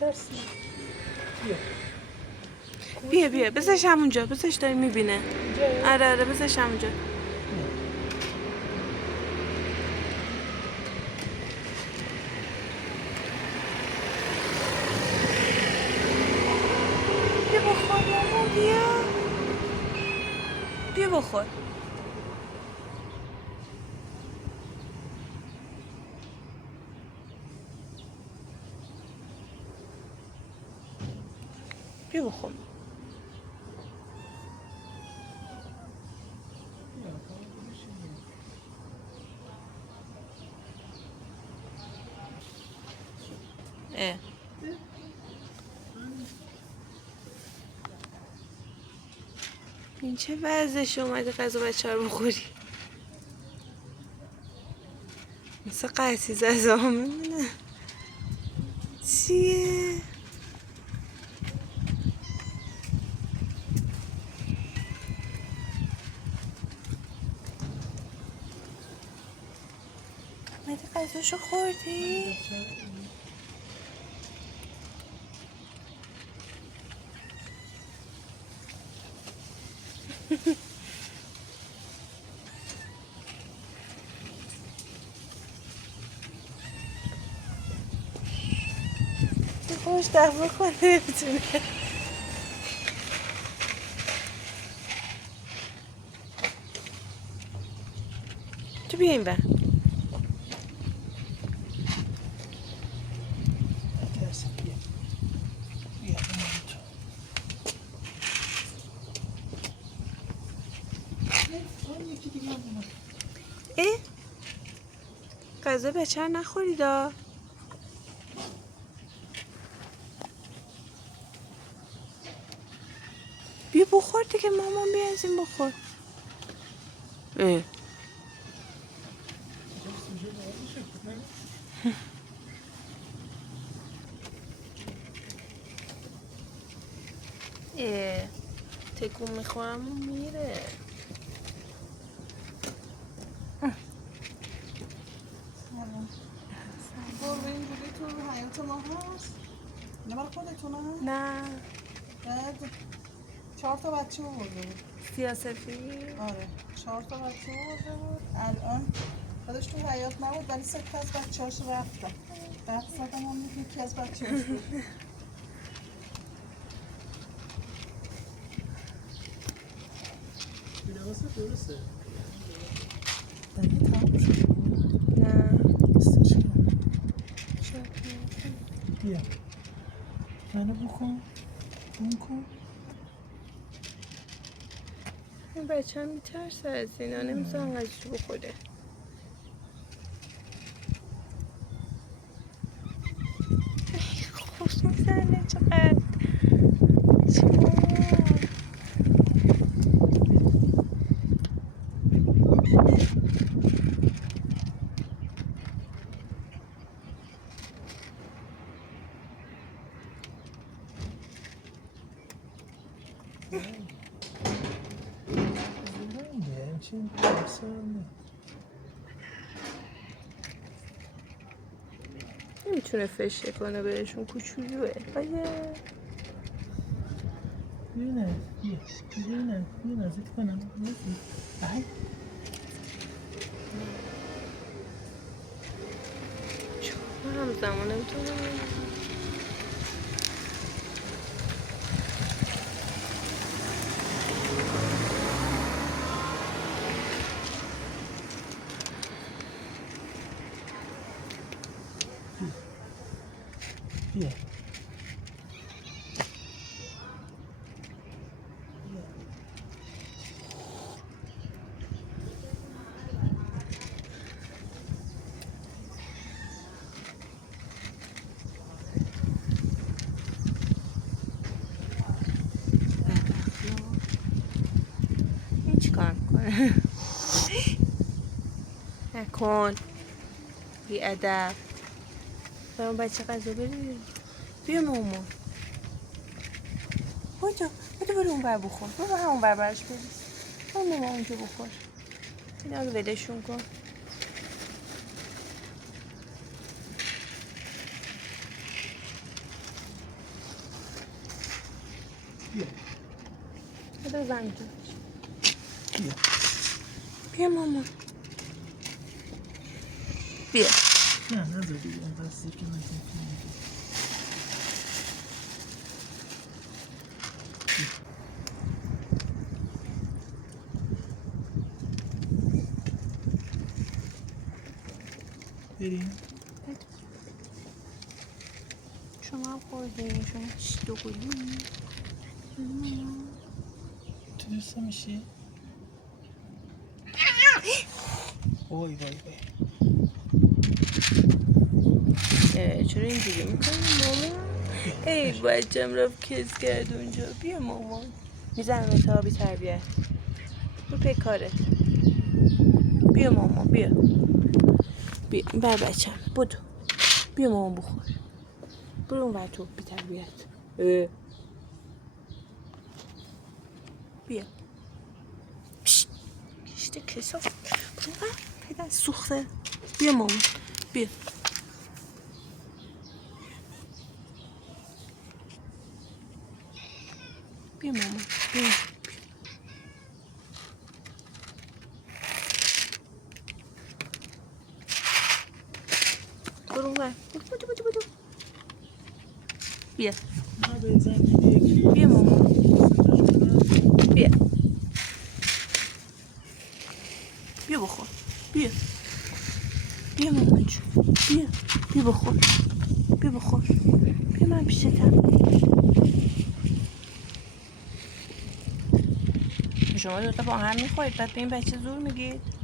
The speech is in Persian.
میترسی؟ بیا بذارش همونجا، بذارش داره میبینه. آره بذارش همونجا. بیا بخور مامان، بیا بخور. بیا بخور. این چه وضعش اومدی غذا بچه رو بخوری؟ مثل قصیز از آمونه. چیه؟ اومدی غذاشو خوردی؟ خوش دفعه کنه نمیتونه. تو بیا این بر. غذا بچه نخوریدا؟ بیا بخور دیگه مامان، بیا از این بخور. تکون میخورم و میره. گربه اینجوری تو حیاط ما هست؟ نه برای خودتونه؟ نه. بعد 4 تا بچه آورده بود. سیاه‌سفید؟ آره 4 تا بچه آورده بود. الان خودش تو حیاط نبود ولی 3 تا از بچه‌هاش رفتن. بعد زدم هم یکی از بچه‌هاش بود. لباسه درسته؟ دیگه تمام شد. نه. بیا منو بکن اون کن. این بچه هم میترسه از اینا، نمیزن غذاشو بخوره. خوش میزنه چقدر. نمیتونه فشه کنه بهشون، کوچولوه. بیا نزدیک کنم. چون همزمان نمیتونه. بیا این چی کار میکنه؟ نکن بی ادب. برام بچه غذا بری. بیا مامان. بودو برو اون بر بخور. برو همون بر برش بریز. برو مامان اونجا بخور. اینا رو ولشون کن. بیا بده زنگ تو. بیا بیا مامان. بیا. نه نذار دیگه اینقدر سیر که نکنی. بریم شما هم خوردین. شما دو گلی. تو دوست میشی؟ وای وای وای چرا اینجوری میکنی مامان؟ ای بچم رفت کس کرد اونجا. بیا مامان. میزنم تا بی تربیت. تو پیکاره. بیا مامان بیا. بیا بر بچم بودو. بیا مامان بخور. برو اون ور تو بی تربیت. بیا. پشت. کشته کساف. برو اون ور. پیدن سوخته. بیا مامان. بیا. بیا مامان. بیا. برو اون ور. بودو. بیا. بیا مامان. بیا. بیا بخور. بیا. بیا مامان جون. بیا. بیا بخور. بیا بخور. بیا من پیشتم. شما دوتا با هم میخورید بعد به این بچه زور میگید.